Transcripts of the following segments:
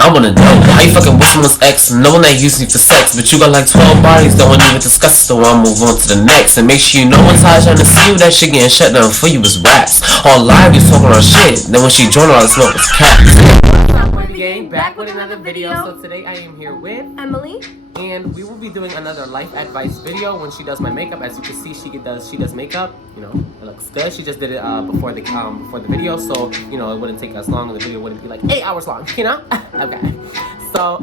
I wanna know how you fucking with someone's ex, knowing that you use me for sex, but you got like 12 bodies, don't wanna even discuss it, so I'll move on to the next. And make sure you know when Ty's trying to see you, that shit getting shut down for you was raps. All live, you talking about shit, then when she joined all the smoke was cat. Gang, back with another video. So today I am here with Emily, and we will be doing another life advice video when she does my makeup. As you can see, she does makeup. You know, it looks good. She just did it before the video, so you know it wouldn't take us long, and the video wouldn't be like 8 hours long. You know? Okay. So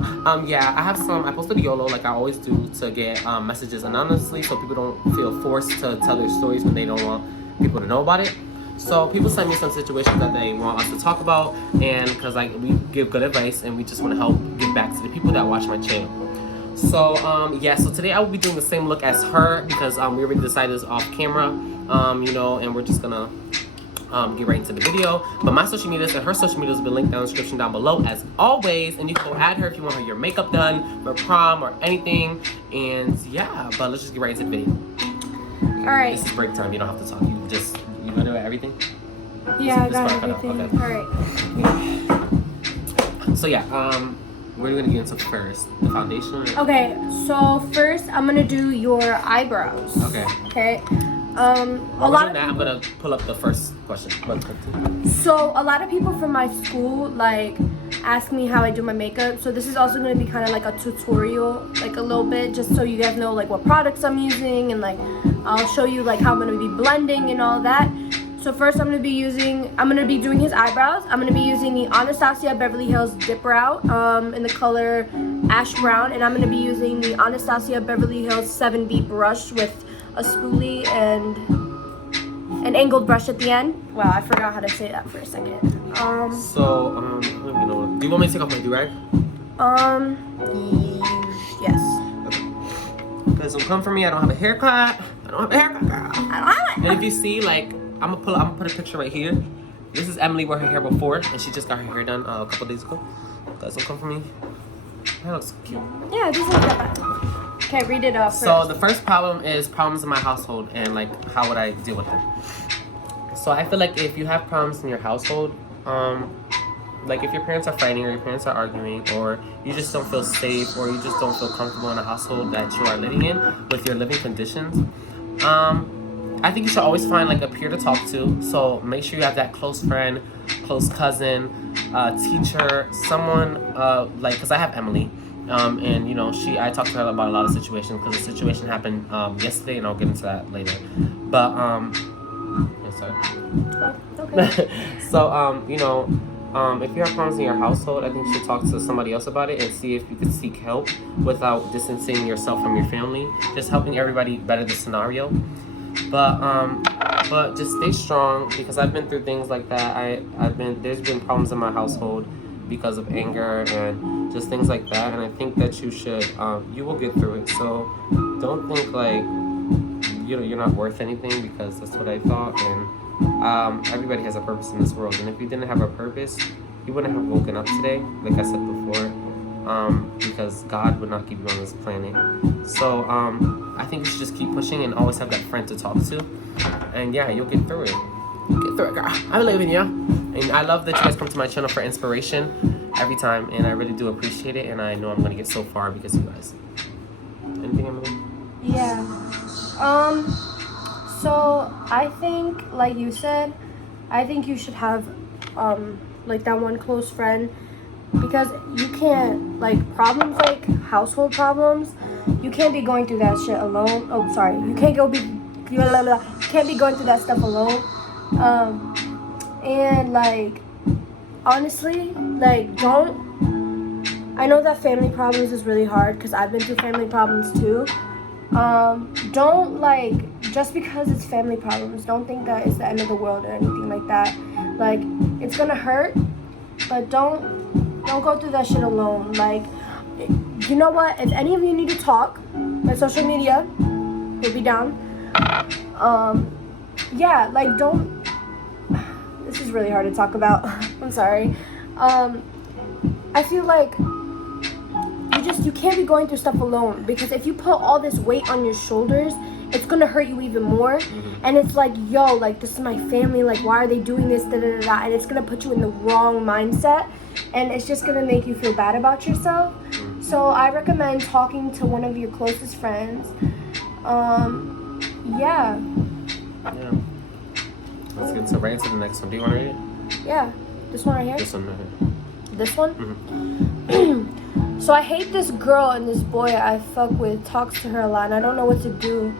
yeah, I have some. I posted a YOLO like I always do to get messages anonymously, so people don't feel forced to tell their stories when they don't want people to know about it. So people send me some situations that they want us to talk about, and because like we give good advice and we just want to help give back to the people that watch my channel. So yeah, so today I will be doing the same look as her because we already decided this off camera, you know, and we're just gonna get right into the video. But my social medias and her social medias will be linked down in the description down below as always, and you can go add her if you want her your makeup done for prom or anything. And yeah, but let's just get right into the video. all right. This is break time. You don't have to talk. You gonna do everything? Yeah, I got everything. Okay. All right. So yeah, we're gonna get into first the foundation. Okay, so first I'm gonna do your eyebrows. Okay. Okay. A lot of that, I'm gonna pull up the first question. So a lot of people from my school like ask me how I do my makeup. So this is also gonna be kind of like a tutorial, like a little bit, just so you guys know like what products I'm using, and like I'll show you like how I'm gonna be blending and all that. So first I'm gonna be doing his eyebrows. I'm gonna be using the Anastasia Beverly Hills Dip Brow in the color Ash Brown, and I'm gonna be using the Anastasia Beverly Hills 7B brush with a spoolie and an angled brush at the end. Wow, I forgot how to say that for a second. Do you want me to take off my do-rag? Yes. Because don't come for me, I don't have a haircut. I don't have a haircut, girl. I don't have it. And if you see, like, I'm gonna put a picture right here. This is Emily with her hair before, and she just got her hair done a couple days ago. Guys, don't come for me. That looks cute. Yeah, it doesn't look that bad. Okay, read it off first. So the first problem is problems in my household, and like how would I deal with them. So I feel like if you have problems in your household, like if your parents are fighting or your parents are arguing, or you just don't feel safe, or you just don't feel comfortable in a household that you are living in with your living conditions, I think you should always find like a peer to talk to. So make sure you have that close friend, close cousin, teacher, someone like, because I have Emily. And you know, I talked to her about a lot of situations because the situation happened yesterday, and I'll get into that later. But sorry. Okay. So you know, if you have problems in your household, I think you should talk to somebody else about it and see if you could seek help without distancing yourself from your family. Just helping everybody better the scenario. But just stay strong, because I've been through things like that. There's been problems in my household because of anger and just things like that, and I think that you should you will get through it. So don't think like you're not worth anything, because that's what I thought. And everybody has a purpose in this world, and if you didn't have a purpose, you wouldn't have woken up today, like I said before, because God would not keep you on this planet. So I think you should just keep pushing and always have that friend to talk to, and yeah, you'll get through it. Get through it, girl. I believe in you. And I love that you guys come to my channel for inspiration every time, and I really do appreciate it, and I know I'm gonna get so far because of you guys. Anything, Emily? Yeah. So I think, like you said, I think you should have like that one close friend, because you can't, like, problems like household problems, you can't be going through that shit alone. Oh, sorry. You can't be going through that stuff alone. And like, honestly, like, I know that family problems is really hard, because I've been through family problems too. Don't, like, just because it's family problems, don't think that it's the end of the world or anything like that. Like, it's gonna hurt, but don't go through that shit alone. Like, you know what, if any of you need to talk, my social media will be down. Yeah, like, don't, this is really hard to talk about. I'm sorry. I feel like you can't be going through stuff alone, because if you put all this weight on your shoulders, it's gonna hurt you even more. And it's like, yo, like, this is my family, like, why are they doing this, da da da da, and it's gonna put you in the wrong mindset, and it's just gonna make you feel bad about yourself. So I recommend talking to one of your closest friends. Yeah. Let's get right into the next one. Do you want to read it? Yeah. This one right here? This one right here. This one? So I hate this girl and this boy I fuck with talks to her a lot, and I don't know what to do.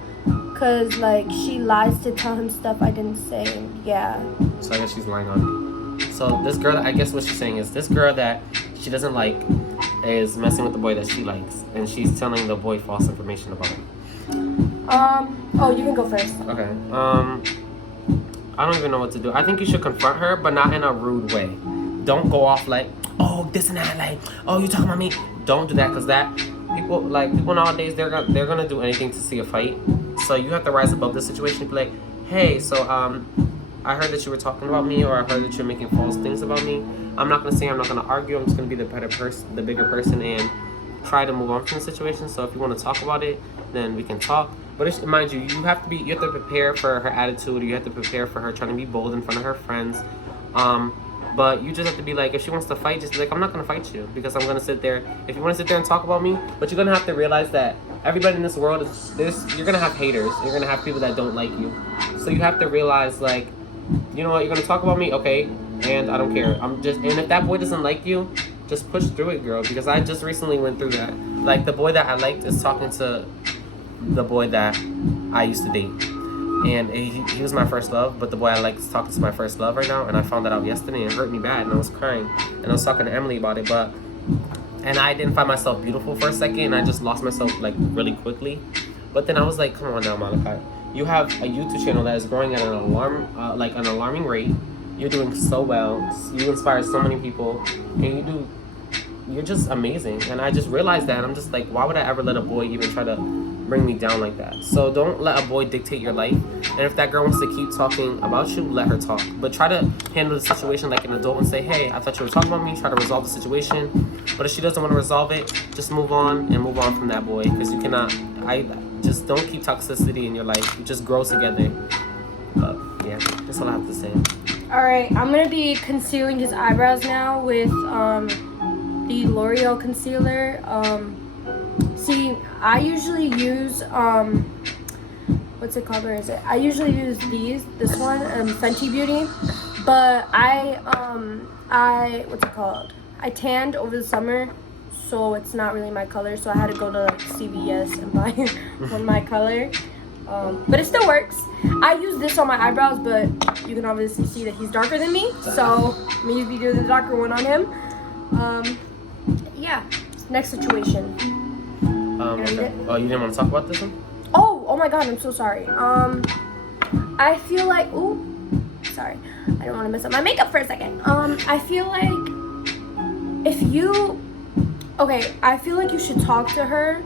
Cause like she lies to tell him stuff I didn't say. Yeah. So I guess she's lying on me. So this girl, I guess what she's saying is this girl that she doesn't like is messing with the boy that she likes, and she's telling the boy false information about him. Oh, you can go first. Okay. I don't even know what to do. I think you should confront her, but not in a rude way. Don't go off like, oh, this and that, like, oh, you talking about me. Don't do that, because that people nowadays, they're gonna do anything to see a fight. So you have to rise above the situation and be like, hey, so I heard that you were talking about me, or I heard that you're making false things about me. I'm not gonna argue. I'm just gonna be the better person, the bigger person, and try to move on from the situation. So if you want to talk about it, then we can talk. But mind you, you have to prepare for her attitude. You have to prepare for her trying to be bold in front of her friends. But you just have to be like, if she wants to fight, just be like, I'm not gonna fight you, because I'm gonna sit there. If you want to sit there and talk about me, but you're gonna have to realize that everybody in this world you're gonna have haters. You're gonna have people that don't like you. So you have to realize, like, you know what, you're gonna talk about me, okay, and I don't care. And if that boy doesn't like you, just push through it, girl, because I just recently went through that. Like, the boy that I liked is talking to the boy that I used to date. And he was my first love, but the boy I like is talking to my first love right now, and I found that out yesterday, and it hurt me bad, and I was crying. And I was talking to Emily about it, and I didn't find myself beautiful for a second, and I just lost myself, like, really quickly. But then I was like, come on now, Malachi. You have a YouTube channel that is growing at an alarming rate. You're doing so well. You inspire so many people, and you're just amazing. And I just realized that. I'm just like, why would I ever let a boy even try to bring me down like that? So don't let a boy dictate your life. And if that girl wants to keep talking about you, let her talk. But try to handle the situation like an adult and say, hey, I thought you were talking about me. Try to resolve the situation. But if she doesn't want to resolve it, just move on from that boy. Because you cannot, just don't keep toxicity in your life. You just grow together. But yeah, that's all I have to say. Alright, I'm going to be concealing his eyebrows now with the L'Oreal concealer. See, I usually use, what's it called, where is it? I usually use this one, Fenty Beauty, but what's it called? I tanned over the summer, so it's not really my color, so I had to go to like CVS and buy one my color. But it still works. I use this on my eyebrows, but you can obviously see that he's darker than me, so I'm gonna be doing the darker one on him. Yeah, next situation. Okay. Oh, you didn't want to talk about this one? Oh my god, I'm so sorry. I feel like, sorry, I don't want to mess up my makeup for a second. I feel like I feel like you should talk to her,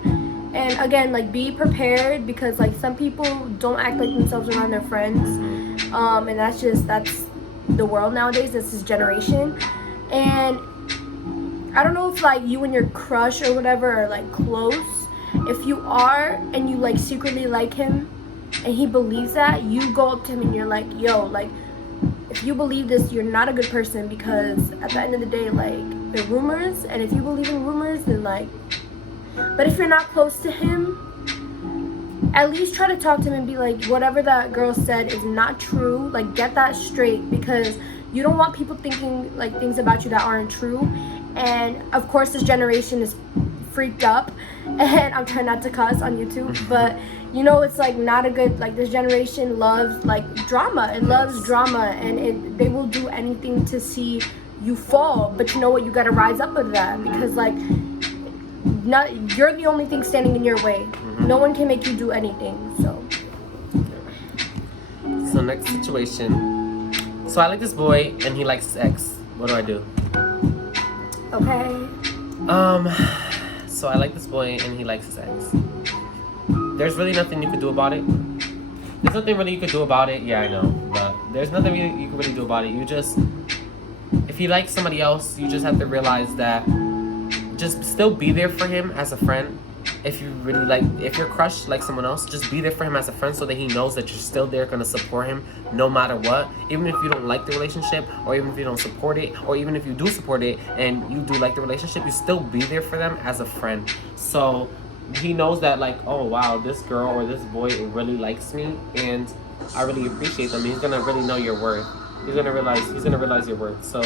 and again, like, be prepared, because like some people don't act like themselves around their friends, and that's the world nowadays. That's this generation, and I don't know if like you and your crush or whatever are like close. If you are, and you like secretly like him, and he believes that, you go up to him and you're like, yo, like, if you believe this, you're not a good person, because at the end of the day, like, they're rumors, and if you believe in rumors, then like, but if you're not close to him, at least try to talk to him and be like, whatever that girl said is not true, like, get that straight, because you don't want people thinking like things about you that aren't true. And of course this generation is freaked up, and I'm trying not to cuss on YouTube, but you know, it's like not a good, like, this generation loves like drama. It loves drama, and they will do anything to see you fall. But you know what, you gotta rise up with that, because like, you're the only thing standing in your way. No one can make you do anything. So next situation. So I like this boy, and he likes his ex. What do I do? Okay. So I like this boy, and he likes his ex. There's really nothing you could do about it. There's nothing really you could do about it. Yeah, I know, but there's nothing you can really do about it. If he likes somebody else, you just have to realize that, just still be there for him as a friend, if you really like, if your crush likes someone else, just be there for him as a friend so that he knows that you're still there, gonna support him no matter what. Even if you don't like the relationship, or even if you don't support it, or even if you do support it and you do like the relationship, you still be there for them as a friend. So he knows that, like, oh wow, this girl or this boy really likes me and I really appreciate them. He's gonna really know your worth. He's gonna realize your worth. So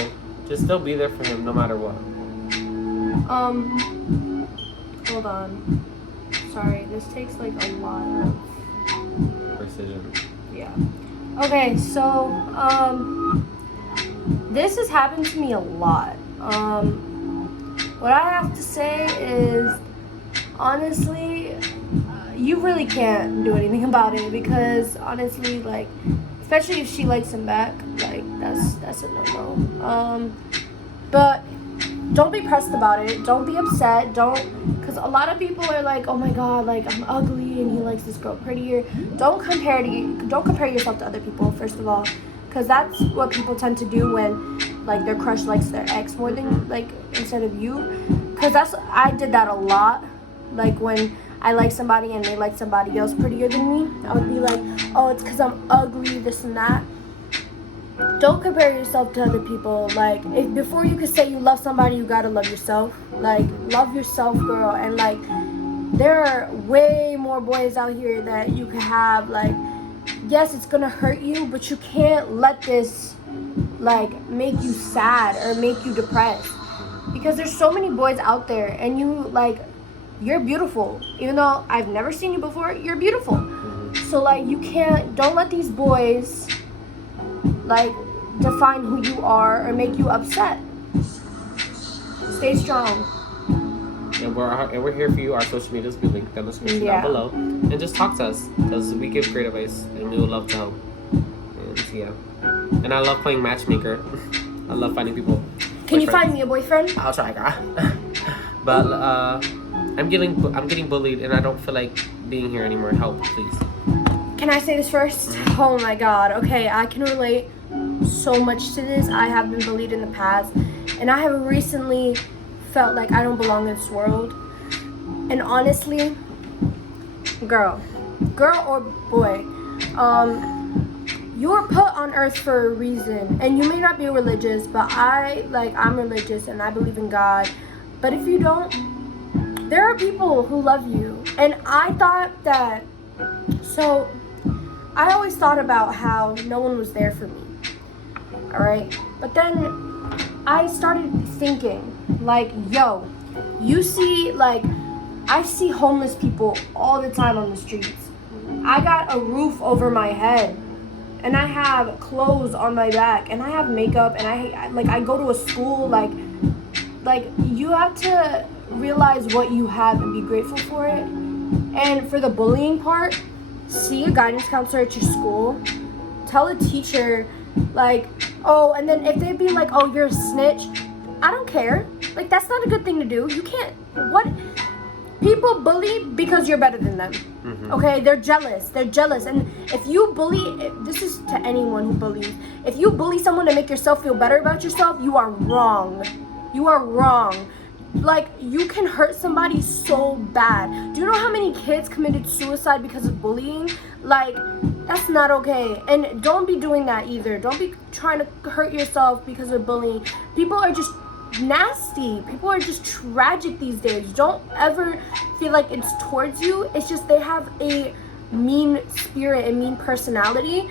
just still be there for him no matter what. Hold on. Sorry, this takes like a lot of Precision. yeah. Okay, so this has happened to me a lot. What I have to say is, honestly, you really can't do anything about it, because honestly, like, especially if she likes him back, like, that's a no-no. But don't be pressed about it. Don't be upset. Because a lot of people are like, oh my god, like, I'm ugly and he likes this girl prettier. Don't compare yourself to other people, first of all, because that's what people tend to do when, like, their crush likes their ex more than, like, instead of you. Because I did that a lot. Like, when I like somebody and they like somebody else prettier than me, I would be like, oh, it's because I'm ugly, this and that. Don't compare yourself to other people. Like, if before you could say you love somebody, you gotta love yourself. Like, love yourself, girl. And, like, there are way more boys out here that you can have. Like, yes, it's gonna hurt you, but you can't let this, like, make you sad or make you depressed. Because there's so many boys out there, and you, like, you're beautiful. Even though I've never seen you before, you're beautiful. So, like, don't let these boys, like, define who you are or make you upset. Stay strong. And we're here for you. Our social media will be linked down the description down below. And just talk to us, because we give great advice and we would love to help. And yeah. And I love playing matchmaker. I love finding people. Can you find me a boyfriend? I'll try, girl. But I'm getting bullied and I don't feel like being here anymore. Help, please. Can I say this first? Oh my god. Okay, I can relate so much to this. I have been bullied in the past, and I have recently felt like I don't belong in this world. And honestly, girl or boy, you are put on earth for a reason. And you may not be religious, but I'm religious and I believe in God. But if you don't, there are people who love you. And I always thought about how no one was there for me. Alright? But then I started thinking, like, yo, you see, like, I see homeless people all the time on the streets. I got a roof over my head, and I have clothes on my back, and I have makeup, and I go to a school. Like you have to realize what you have and be grateful for it. And for the bullying part, see a guidance counselor at your school. Tell a teacher, like, oh, and then if they'd be like, oh, you're a snitch, I don't care. Like, that's not a good thing to do. You can't, people bully because you're better than them. Okay, they're jealous. And if you bully, this is to anyone who bullies, if you bully someone to make yourself feel better about yourself, you are wrong. Like, you can hurt somebody so bad. Do you know how many kids committed suicide because of bullying? Like, that's not okay. And don't be doing that either. Don't be trying to hurt yourself because of bullying. People are just nasty. People are just tragic these days. Don't ever feel like it's towards you. It's just they have a mean spirit and mean personality.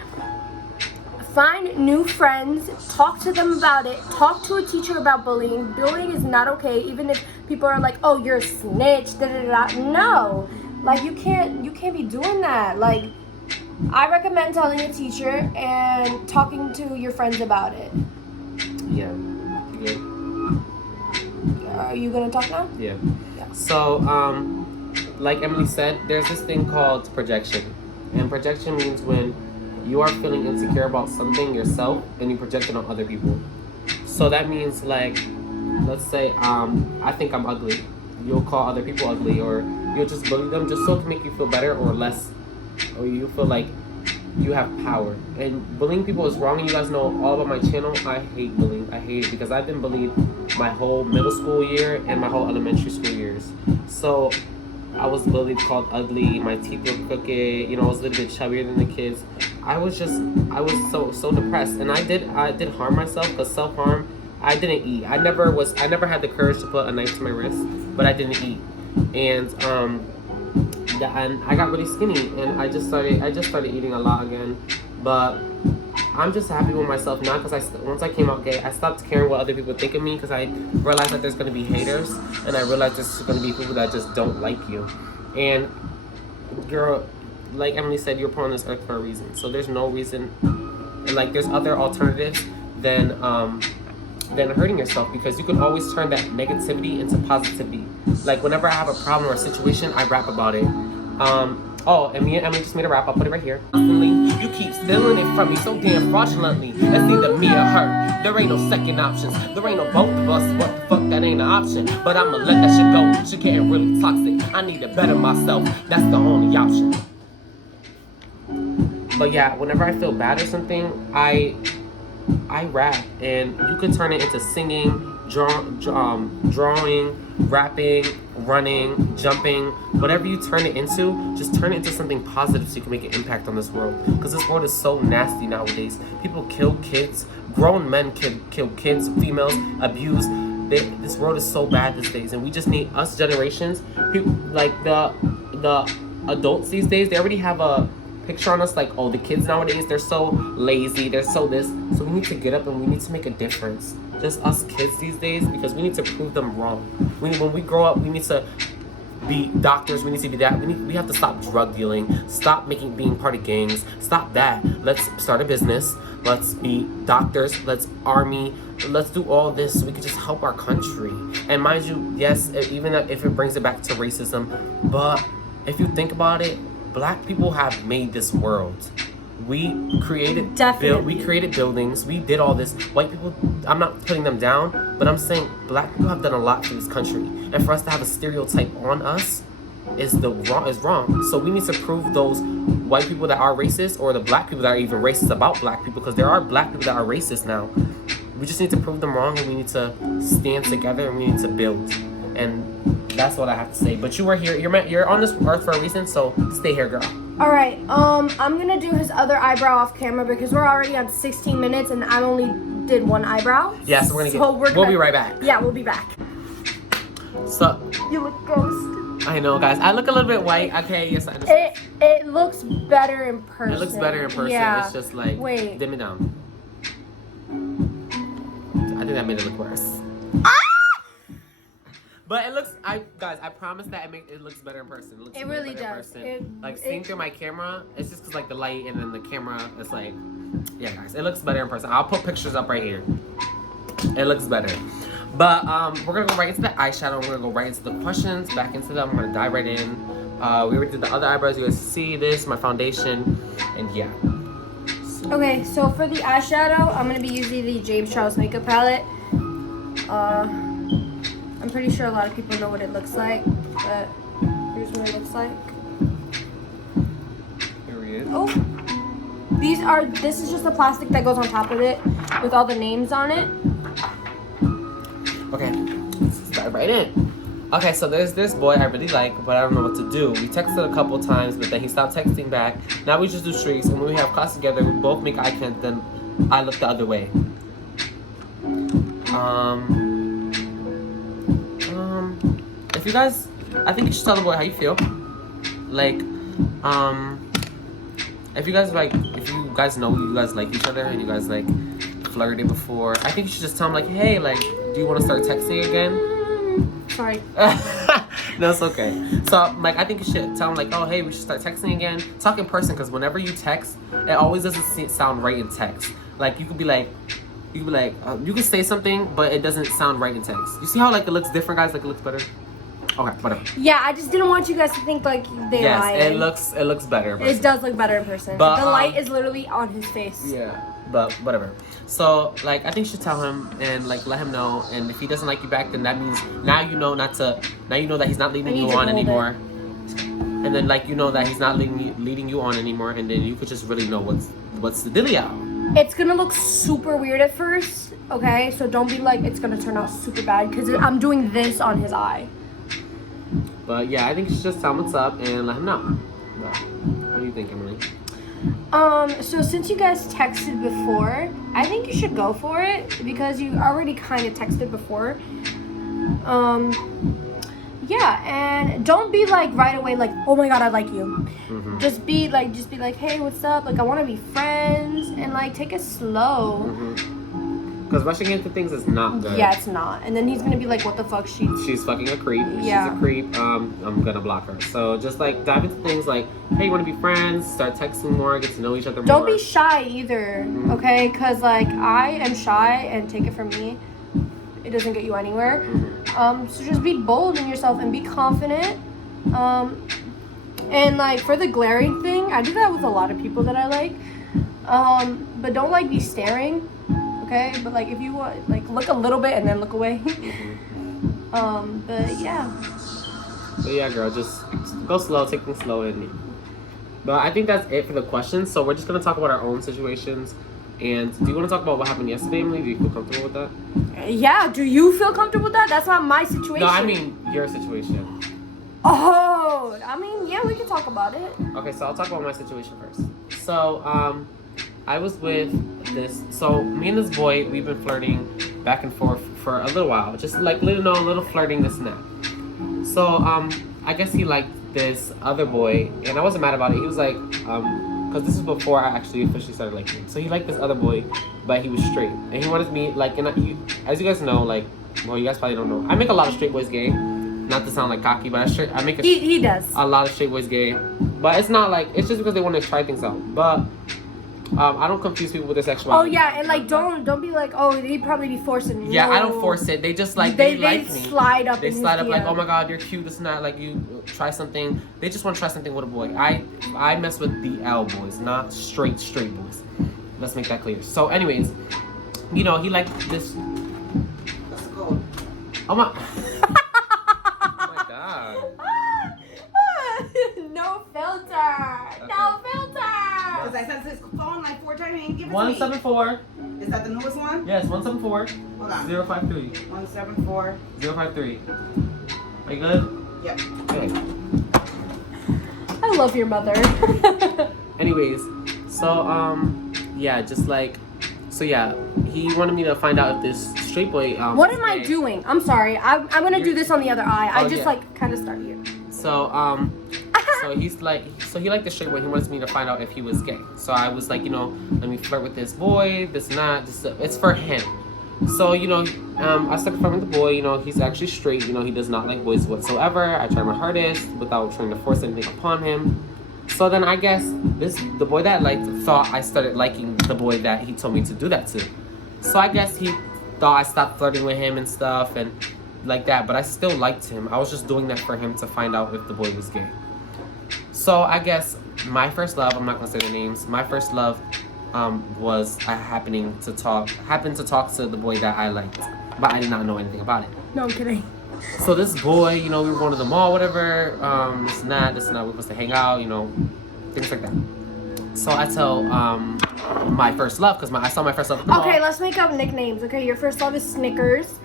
Find new friends, talk to them about it, talk to a teacher about bullying. Bullying is not okay, even if people are like, oh, you're a snitch, da-da-da-da. No, like, you can't be doing that. Like, I recommend telling a teacher and talking to your friends about it. Yeah. You good? Are you gonna talk now? Yeah. So, like Emily said, there's this thing called projection. And projection means when you are feeling insecure about something yourself and you project it on other people. So that means, like, let's say I think I'm ugly. You'll call other people ugly, or you'll just bully them just so to make you feel better or less, or you feel like you have power. And bullying people is wrong. And you guys know all about my channel. I hate bullying. I hate it because I've been bullied my whole middle school year and my whole elementary school years. So I was literally called ugly. My teeth were crooked. You know, I was a little bit chubbier than the kids. I was so depressed, and I did harm myself, because self-harm. I didn't eat. I never had the courage to put a knife to my wrist, but I didn't eat, and and I got really skinny, and I just started eating a lot again. But I'm just happy with myself now, because once I came out gay, I stopped caring what other people think of me, because I realized that there's gonna be haters, and I realized there's gonna be people that just don't like you. And girl, like Emily said, you're put on this earth for a reason. So there's no reason, like there's other alternatives than hurting yourself, because you can always turn that negativity into positivity. Like whenever I have a problem or a situation, I rap about it. Oh, and me and Emily just made a rap. I'll put it right here. Constantly, you keep stealing it from me so damn fraudulently. It's either me or her. There ain't no second options. There ain't no both of us. What the fuck? That ain't an option. But I'ma let that shit go. She getting really toxic. I need to better myself. That's the only option. But yeah, whenever I feel bad or something, I rap, and you can turn it into singing, drawing, rapping, running, jumping, whatever you turn it into, just turn it into something positive so you can make an impact on this world. Because this world is so nasty nowadays. People kill kids, grown men kill kids, females, abuse. This world is so bad these days, and we just need us generations. People like the adults these days, they already have a picture on us like, oh, the kids nowadays, they're so lazy, they're so this. So we need to get up and we need to make a difference. Just us kids these days, because we need to prove them wrong. When we grow up, we need to be doctors, we need to be that. We have to stop drug dealing, stop being part of gangs, stop that. Let's start a business, let's be doctors, let's army, let's do all this so we can just help our country. And mind you, yes, even if it brings it back to racism, but if you think about it, Black people have made this world. We created buildings. We did all this. White people, I'm not putting them down, but I'm saying Black people have done a lot for this country. And for us to have a stereotype on us is wrong. So we need to prove those white people that are racist, or the Black people that are even racist about Black people, because there are Black people that are racist now. We just need to prove them wrong, and we need to stand together, and we need to build. And that's what I have to say. But you are here. You're on this earth for a reason, so stay here, girl. All right. I'm gonna do his other eyebrow off camera, because we're already on 16 minutes and I only did one eyebrow. Yeah, so we'll be right back. Yeah, we'll be back. So You look ghost. I know, guys. I look a little bit white. Okay, yes, I understand. It looks better in person. It looks better in person. Yeah. It's just like, wait, dim it down. I think that made it look worse. But it looks, guys, I promise that it looks better in person. It really does. Seeing through my camera, it's just because like the light and then the camera, it's like, yeah, guys, it looks better in person. I'll put pictures up right here. It looks better. But we're gonna go right into the eyeshadow. We're gonna go right into the questions, back into them. I'm gonna dive right in. We already did the other eyebrows. You guys see this, my foundation, and yeah. Okay, so for the eyeshadow, I'm gonna be using the James Charles makeup palette. I'm pretty sure a lot of people know what it looks like, but here's what it looks like. Here he is. Oh, this is just the plastic that goes on top of it with all the names on it. Okay, let's dive right in. Okay, so there's this boy I really like, but I don't know what to do. We texted a couple times, but then he stopped texting back. Now we just do streaks, and when we have class together, we both make eye contact, then I look the other way. If you guys, I think you should tell the boy how you feel. Like, if you guys know you guys like each other and you guys like flirted before, I think you should just tell him like, hey, like, do you want to start texting again? Sorry. No, it's okay. So, like, I think you should tell him like, oh, hey, we should start texting again. Talk in person, because whenever you text, it always doesn't sound right in text. Like, you can say something, but it doesn't sound right in text. You see how like it looks different, guys? Like it looks better. Okay, whatever. Yeah, I just didn't want you guys to think like they lied. Yes, it looks better in person. It does look better in person. But, the light is literally on his face. Yeah, but whatever. So like I think you should tell him and like let him know. And if he doesn't like you back, then that means now you know that he's not leading you on anymore. And then like you know that he's not leading you on anymore. And then you could just really know what's the dealio. It's gonna look super weird at first, okay? So don't be like it's gonna turn out super bad, because I'm doing this on his eye. But yeah, I think you should just tell him what's up and let him know. But what do you think, Emily? So since you guys texted before, I think you should go for it because you already kind of texted before. Yeah, and don't be like right away like, oh my god, I like you. Mm-hmm. Just be like, hey, what's up? Like, I want to be friends, and like take it slow. Because rushing into things is not good. Yeah, it's not. And then he's gonna be like, what the fuck? She's fucking a creep. Yeah. She's a creep. I'm gonna block her. So just like dive into things like, hey, you want to be friends? Start texting more. Get to know each other more. Don't be shy either, okay? Because like I am shy, and take it from me, it doesn't get you anywhere. So just be bold in yourself and be confident. And like for the glaring thing, I do that with a lot of people that I like. But don't like be staring, okay? But like if you want, like look a little bit and then look away. But yeah. But yeah, girl, just go slow, take things slow, and but I think that's it for the questions. So we're just gonna talk about our own situations. And do you want to talk about what happened yesterday, Emily? Do you feel comfortable with that? Yeah. Do you feel comfortable with that? That's not my situation. No, I mean your situation. Oh, I mean, yeah, we can talk about it. Okay, so I'll talk about my situation first. So, I was with this. So me and this boy, we've been flirting back and forth for a little while, just like little flirting, this and that. So, I guess he liked this other boy, and I wasn't mad about it. He was like, because this is before I actually officially started liking him. So he liked this other boy, but he was straight, and he wanted me like, and as you guys know, like, well, you guys probably don't know, I make a lot of straight boys gay. Not to sound like cocky, but I make he does a lot of straight boys gay. But it's not like, it's just because they want to try things out. But I don't confuse people with their sexuality. Oh yeah, and like don't be like, oh, they probably be forcing. Yeah, no. I don't force it. They just like they like me. Slide up. They slide up like, oh my god, you're cute. This and that. Like you try something. They just want to try something with a boy. I mess with the L boys, not straight boys. Let's make that clear. So, anyways, you know, he liked this. That's cold. Oh my. No filter. No filter. Because I sent his phone like 4 times and he didn't give it to me. 174. Is that the newest one? Yes, 174. Hold on. 053. 174. 053. Are you good? Yep. Okay. I love your mother. Anyways, so yeah, just like, so yeah, he wanted me to find out if this straight boy. What am I doing? I'm sorry. I'm gonna do this on the other eye. I Oh, just yeah. like kind of started you. So so he liked the straight boy. He wanted me to find out if he was gay. So I was like, you know, let me flirt with this boy. This and that. It's for him. So you know, I started flirting with the boy. You know, he's actually straight. You know, he does not like boys whatsoever. I tried my hardest without trying to force anything upon him. So then I guess the boy that I liked thought I started liking the boy that he told me to do that to. So I guess he thought I stopped flirting with him and stuff and like that, but I still liked him. I was just doing that for him to find out if the boy was gay. So I guess my first love, I'm not gonna say the names, my first love was I happened to talk to the boy that I liked, but I did not know anything about it. No, I'm kidding. So this boy, you know, we were going to the mall, whatever, this and that, we were supposed to hang out, you know, things like that. So I tell my first love, because I saw my first love at the mall. Okay, let's make up nicknames. Okay, your first love is Snickers,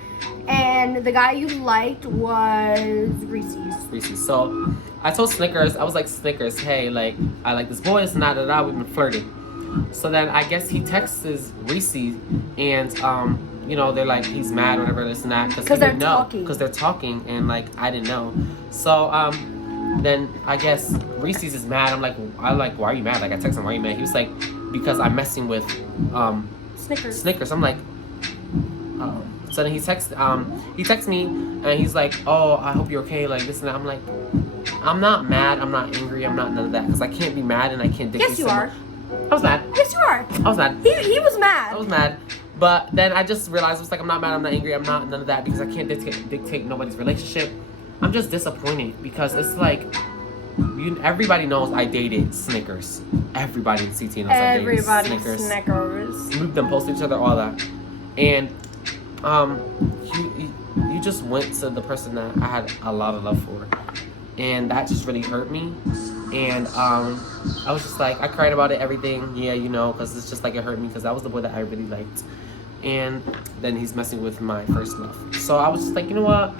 and the guy you liked was Reese's. So I told Snickers, I was like, Snickers, hey, like, I like this boy, this and that, we've been flirting. So then I guess he texts Reese's, and you know, they're like, he's mad or whatever, this and that, because they're talking. Because they're talking, and like, I didn't know. So then I guess Reese's is mad. I'm like, why are you mad? Like, I text him, why are you mad? He was like, because I'm messing with Snickers. I'm like, oh. So then he texts me, and he's like, oh, I hope you're okay, like this and that. I'm like, I'm not mad, I'm not angry, I'm not none of that, because I can't be mad and I can't dictate. Yes, you are. I was mad. Yes, you are. I was mad. He was mad. I was mad. But then I just realized, it's like, I'm not mad, I'm not angry, I'm not none of that, because I can't dictate nobody's relationship. I'm just disappointed, because it's like, everybody knows I dated Snickers. Everybody in CT knows I dated Snickers. Them post each other, all that. And you just went to the person that I had a lot of love for. And that just really hurt me. And I was just like, I cried about it, everything. Yeah, you know, because it's just like it hurt me, because that was the boy that I really liked. And then he's messing with my first love. So I was just like, you know what?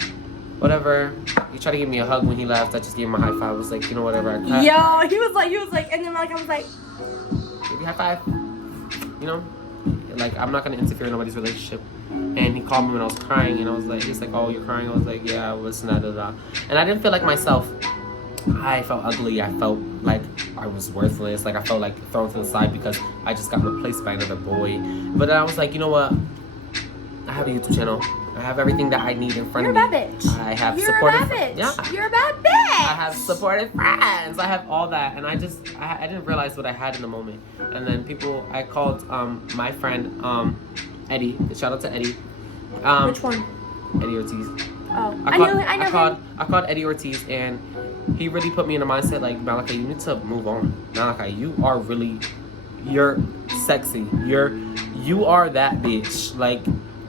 whatever. He tried to give me a hug when he left. I just gave him a high five. I was like, you know, whatever. Yo, he was like, and then like I was like, Give me a high five. You know, like I'm not gonna interfere in nobody's relationship. And he called me when I was crying, and I was like, he's like, oh, you're crying? I was like, yeah, I was, da da da. And I didn't feel like myself. I felt ugly. I felt like I was worthless. Like I felt like thrown to the side because I just got replaced by another boy. But I was like, you know what? I have a YouTube channel. I have everything that I need in front you're of a me. bad bitch. I have You're supportive. a bad bitch. Yeah. You're a bad bitch. I have supportive friends. I have all that, and I didn't realize what I had in the moment. And then I called my friend Eddie. Shout out to Eddie. Which one? Eddie Ortiz. Oh, I know him. I called Eddie Ortiz, and he really put me in a mindset like, Malachi, you need to move on. Malachi, you're sexy. You are that bitch. Like,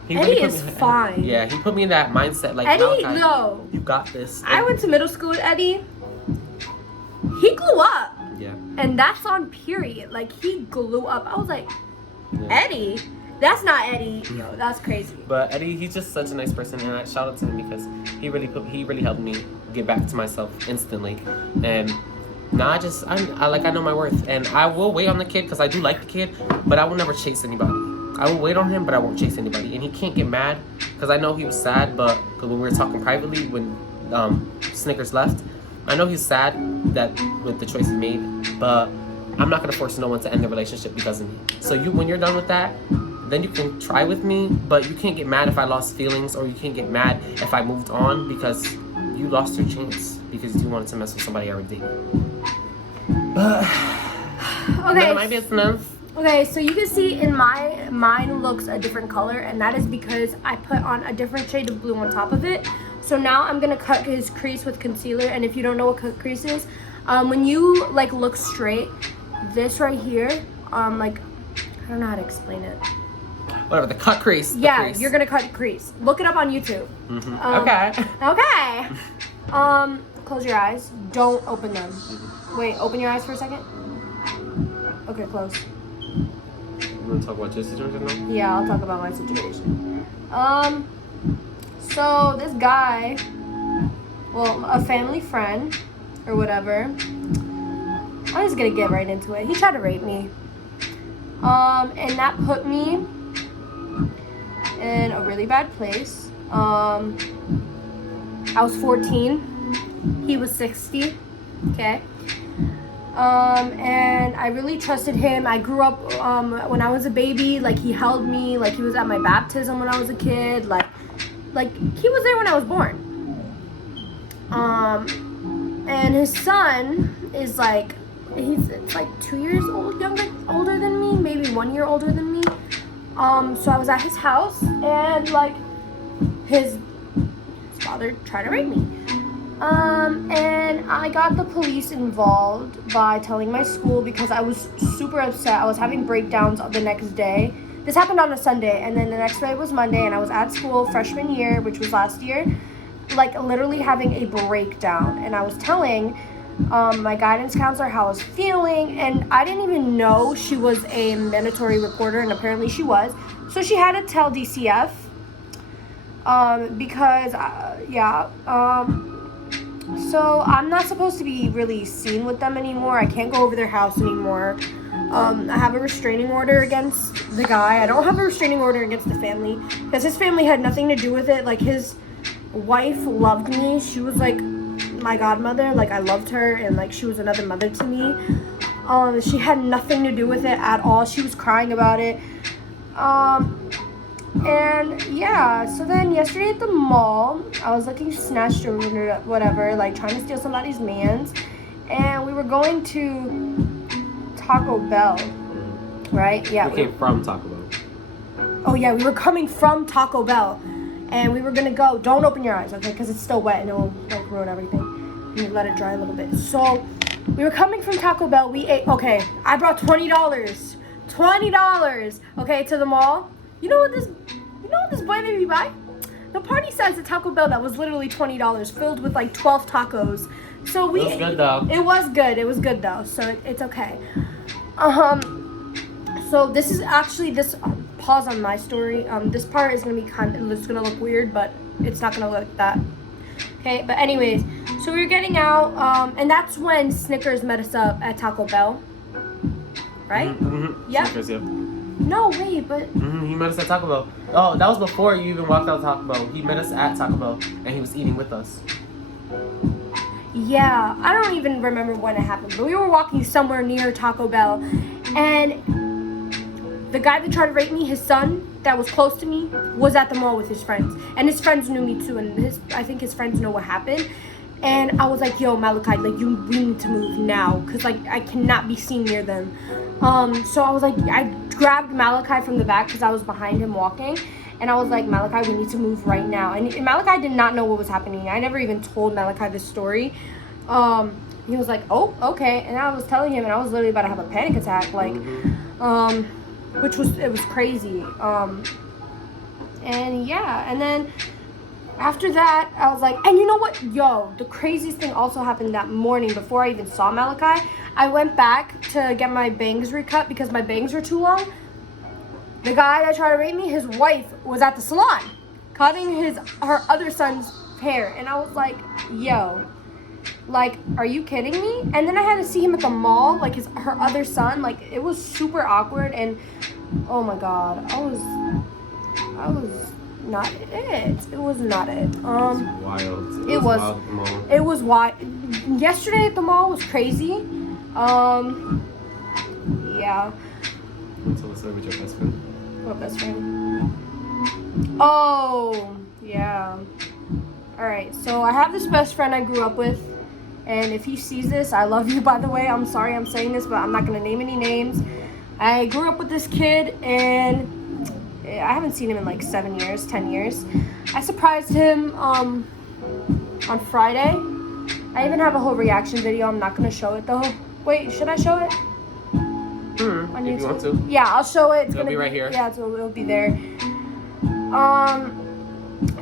he Eddie really is fine. Yeah, he put me in that mindset. Like, Eddie, Malachi, no. you got this. I went to middle school with Eddie. He grew up. Yeah. And that's on period. Like, he grew up. I was like, Yeah. Eddie? That's not Eddie. Yo, that's crazy. But Eddie, he's just such a nice person, and I shout out to him because he really helped me get back to myself instantly. And now I know my worth, and I will wait on the kid because I do like the kid, but I will never chase anybody. I will wait on him, but I won't chase anybody. And he can't get mad because I know he was sad, but because when we were talking privately when Snickers left, I know he's sad that with the choice he made, but I'm not gonna force no one to end the relationship because of me. So when you're done with that, then you can try with me, but you can't get mad if I lost feelings, or you can't get mad if I moved on because you lost your chance because you wanted to mess with somebody I already dated. But none of my business. Okay, so you can see in mine looks a different color, and that is because I put on a different shade of blue on top of it. So now I'm gonna cut his crease with concealer, and if you don't know what cut crease is, when you like look straight, this right here, like I don't know how to explain it. Whatever, the cut crease. Yeah, you're gonna cut crease. Look it up on YouTube. Mm-hmm. Okay. Close your eyes. Don't open them. Wait, open your eyes for a second. Okay, close. You want to talk about your situation now? Yeah, I'll talk about my situation. So this guy, well, a family friend or whatever. I'm just gonna get right into it. He tried to rape me. And that put me in a really bad place. I was 14. He was 60. Okay. And I really trusted him. I grew up when I was a baby. Like, he held me. Like, he was at my baptism when I was a kid. Like he was there when I was born. And his son is like, it's like 2 years older than me, maybe 1 year older than me. So I was at his house, and like his father tried to rape me. And I got the police involved by telling my school because I was super upset. I was having breakdowns the next day. This happened on a Sunday, and then the next day was Monday, and I was at school freshman year, which was last year, like literally having a breakdown. And I was telling my guidance counselor how I was feeling, and I didn't even know she was a mandatory reporter, and apparently she was. So she had to tell DCF because so I'm not supposed to be really seen with them anymore. I can't go over their house anymore. I have a restraining order against the guy. I don't have a restraining order against the family because his family had nothing to do with it. Like, his wife loved me. She was like my godmother. Like, I loved her, and like she was another mother to me. She had nothing to do with it at all. She was crying about it. And yeah, so then yesterday at the mall, I was looking snatched or whatever, like trying to steal somebody's man's, and we were going to Taco Bell, right? Yeah. We came from Taco Bell. Oh yeah, we were coming from Taco Bell, and we were gonna go. Don't open your eyes, okay? Because it's still wet and it will like ruin everything. You let it dry a little bit. So we were coming from Taco Bell. We ate. Okay, I brought $20. Okay, to the mall. You know what this boy made me buy? The party size at Taco Bell that was literally $20, filled with like 12 tacos. So It was good though. It was good though. So it's okay. So this is actually pause on my story. This part is gonna be it's gonna look weird, but it's not gonna look that Okay, but anyways, so we were getting out, and that's when Snickers met us up at Taco Bell. Right? Mm-hmm. Yep. Snickers, yeah. No, wait, but... He met us at Taco Bell. Oh, that was before you even walked out of Taco Bell. He met us at Taco Bell, and he was eating with us. Yeah, I don't even remember when it happened, but we were walking somewhere near Taco Bell, and the guy that tried to rape me, his son, that was close to me, was at the mall with his friends. And his friends knew me too, and I think his friends know what happened. And I was like, yo, Malachi, like, we need to move now, because, like, I cannot be seen near them. So I was like, I grabbed Malachi from the back, because I was behind him walking. And I was like, Malachi, we need to move right now. And Malachi did not know what was happening. I never even told Malachi this story. He was like, oh, okay. And I was telling him, and I was literally about to have a panic attack, like, it was crazy. And yeah, and then after that, I was like, and you know what? Yo, the craziest thing also happened that morning before I even saw Malachi. I went back to get my bangs recut because my bangs were too long. The guy that tried to rape me, his wife was at the salon cutting her other son's hair. And I was like, yo, like, are you kidding me? And then I had to see him at the mall, like her other son. Like, it was super awkward. And oh my God, I was not it. It was not it. It was wild. It was wild at the mall. It was wild. Yesterday at the mall was crazy. Yeah. So let's start with your best friend. What best friend? Oh, yeah. All right. So I have this best friend I grew up with, and if he sees this, I love you. By the way, I'm sorry I'm saying this, but I'm not gonna name any names. I grew up with this kid, and I haven't seen him in like 10 years. I surprised him on Friday. I even have a whole reaction video. I'm not gonna show it though. Wait, should I show it? On If you want to. Yeah, I'll show it. It's It'll be right here. Yeah, it'll be there.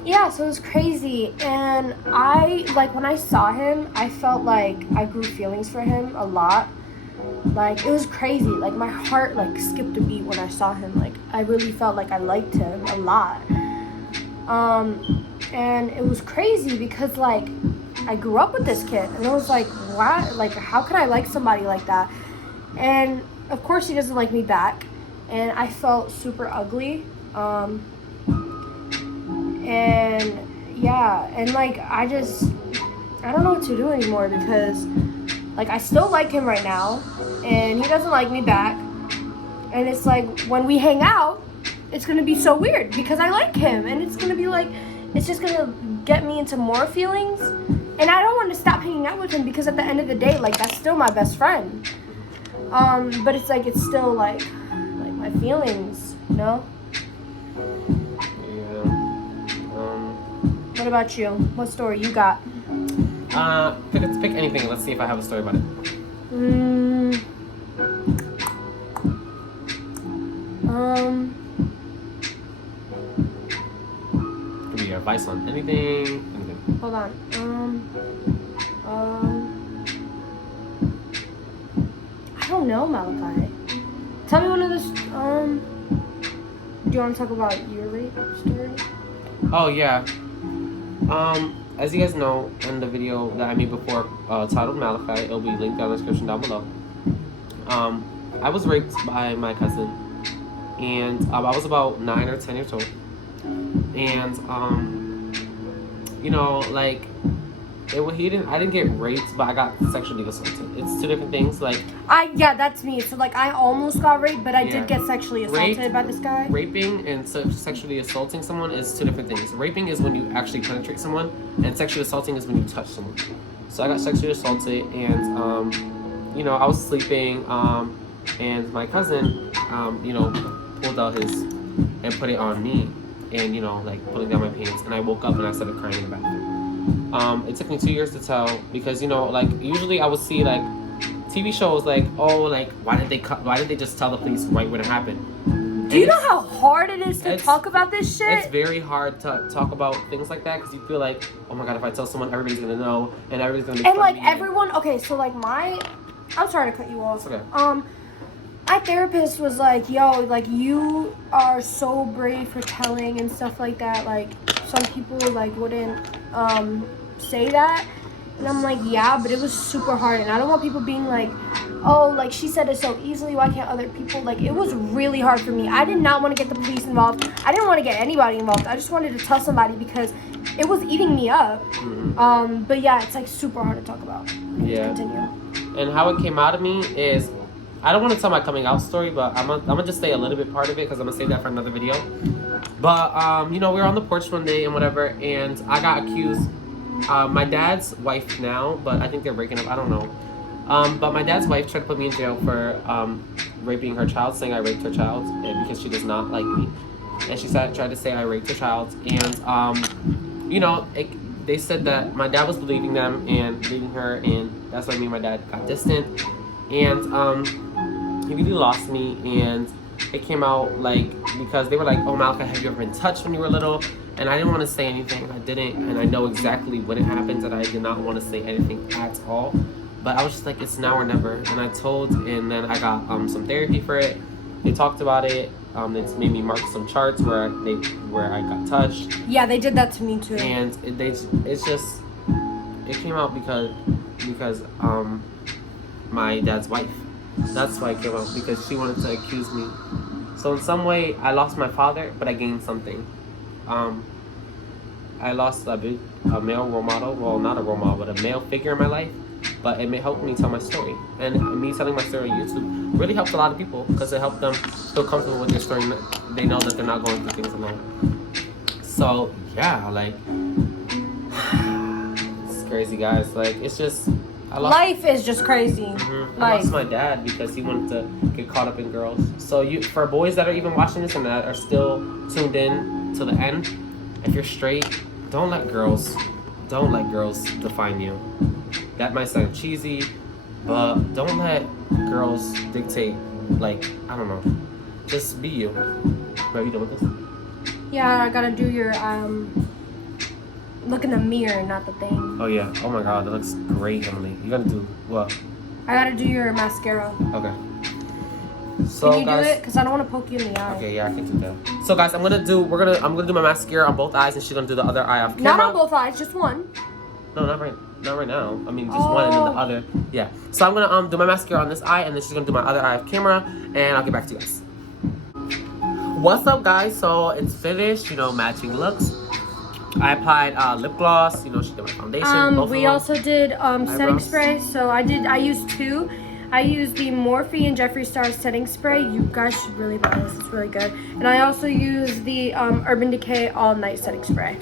Yeah, so it was crazy, and when I saw him, I felt like I grew feelings for him a lot. Like, it was crazy. Like, my heart, like, skipped a beat when I saw him. Like, I really felt like I liked him a lot. And it was crazy because, like, I grew up with this kid. And it was like, what? Like, how could I like somebody like that? And, of course, he doesn't like me back. And I felt super ugly. And, yeah. And, like, I don't know what to do anymore because... Like, I still like him right now, and he doesn't like me back. And it's like, when we hang out, it's gonna be so weird because I like him, and it's gonna be like, it's just gonna get me into more feelings. And I don't want to stop hanging out with him because at the end of the day, like, that's still my best friend. But it's like, it's still like my feelings, you know? Yeah. What about you? What story you got? Pick anything. Let's see if I have a story about it. Could be your advice on anything. Hold on. I don't know, Malachi. Tell me one of the. Do you want to talk about your rape story? Oh yeah. As you guys know, in the video that I made before, titled Malachi, it'll be linked down in the description down below. I was raped by my cousin, and I was about 9 or 10 years old. And you know, like, I didn't get raped, but I got sexually assaulted. It's two different things. Like, yeah, that's me. So like, I almost got raped, but I did get sexually assaulted by this guy. Raping and sexually assaulting someone is two different things. Raping is when you actually penetrate someone, and sexually assaulting is when you touch someone. So I got sexually assaulted, and you know, I was sleeping, and my cousin, you know, pulled out his and put it on me, and you know, like, pulling down my pants, and I woke up and I started crying in the bathroom. It took me 2 years to tell because, you know, like, usually I would see like TV shows like, oh, like, why did they just tell the police right when it happened? Do you know how hard it is to talk about this shit? It's very hard to talk about things like that because you feel like, oh my god, if I tell someone, everybody's gonna know and everybody's gonna make fun of me. Everyone, okay, so like I'm sorry to cut you off. It's okay. My therapist was like, yo, like, you are so brave for telling and stuff like that. Like, some people, like, wouldn't, say that. And I'm like, yeah, but it was super hard. And I don't want people being like, oh, like she said it so easily. Why can't other people? Like, it was really hard for me. I did not want to get the police involved. I didn't want to get anybody involved. I just wanted to tell somebody because it was eating me up. But yeah, it's like super hard to talk about. Yeah. Continue. And how it came out of me is, I don't want to tell my coming out story, but I'm gonna just say a little bit part of it because I'm gonna save that for another video. But you know, we were on the porch one day and whatever, and I got accused. My dad's wife now, but I think they're breaking up. I don't know. But my dad's wife tried to put me in jail for raping her child, saying I raped her child, and because she does not like me, and she tried to say I raped her child, and you know, they said that my dad was believing them and believing her, and that's why me and my dad got distant, and he really lost me, and it came out like because they were like, oh Malika, have you ever been touched when you were little? And I didn't want to say anything. I didn't, and I know exactly when it happened, and I did not want to say anything at all. But I was just like, it's now or never. And I told, and then I got some therapy for it. They talked about it. It's made me mark some charts where I got touched. Yeah, they did that to me too. And it came out because my dad's wife. That's why it came out, because she wanted to accuse me. So in some way, I lost my father, but I gained something. I lost a male role model. Well, not a role model, but a male figure in my life. But it helped me tell my story. And me telling my story on YouTube really helped a lot of people because it helped them feel comfortable with their story. They know that they're not going through things alone. So, yeah, like, it's crazy, guys. Like, it's just... Life is just crazy. I lost my dad because he wanted to get caught up in girls. So for boys that are even watching this and that are still tuned in to the end, if you're straight, don't let girls define you. That might sound cheesy, but don't let girls dictate, like, I don't know. Just be you. What are you doing with this? Yeah, I gotta do your look in the mirror, not the thing. Oh yeah. Oh my god, that looks great, Emily. You gotta do what? I gotta do your mascara. Okay. So can you guys, do it? Cause I don't want to poke you in the eye. Okay, yeah, I can do that. So guys, I'm gonna do my mascara on both eyes, and she's gonna do the other eye off camera. Not on both eyes, just one. No, not right now. I mean, just one and then the other. Yeah. So I'm gonna do my mascara on this eye, and then she's gonna do my other eye off camera, and I'll get back to you guys. What's up, guys? So it's finished. You know, matching looks. I applied lip gloss. You know, she did my foundation. We also did setting spray. So I used two. I used the Morphe and Jeffree Star setting spray. You guys should really buy this. It's really good. And I also used the Urban Decay All Night setting spray.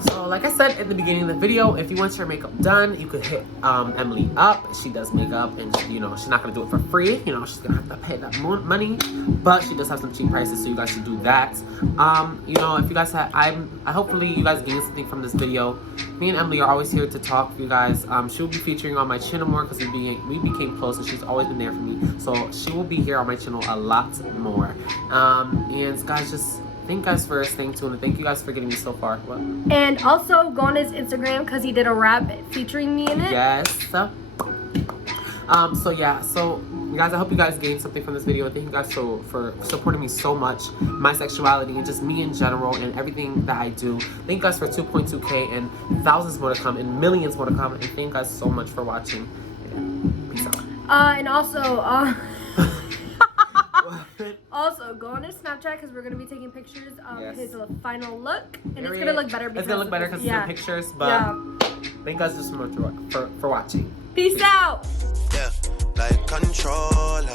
So like I said in the beginning of the video, if you want your makeup done, you could hit Emily up. She does makeup, and you know, she's not gonna do it for free. You know, she's gonna have to pay that money, but she does have some cheap prices, so you guys should do that. You know, if you guys hopefully you guys gain something from this video. Me and Emily are always here to talk for you guys. She will be featuring on my channel more because we became close, and she's always been there for me. So she will be here on my channel a lot more. And guys, just thank you guys for staying tuned, and thank you guys for getting me so far. What? And also go on his Instagram because he did a rap featuring me in it. Yes. So yeah, so guys, I hope you guys gained something from this video, and thank you guys for supporting me so much, my sexuality, and just me in general, and everything that I do. Thank you guys for 2.2K and thousands more to come and millions more to come, and thank you guys so much for watching. And peace out. And also also go on his Snapchat because we're gonna be taking pictures of his final look, and it's gonna look better because it's in pictures. But thank you guys so much for watching. Peace out. Yeah, like controller.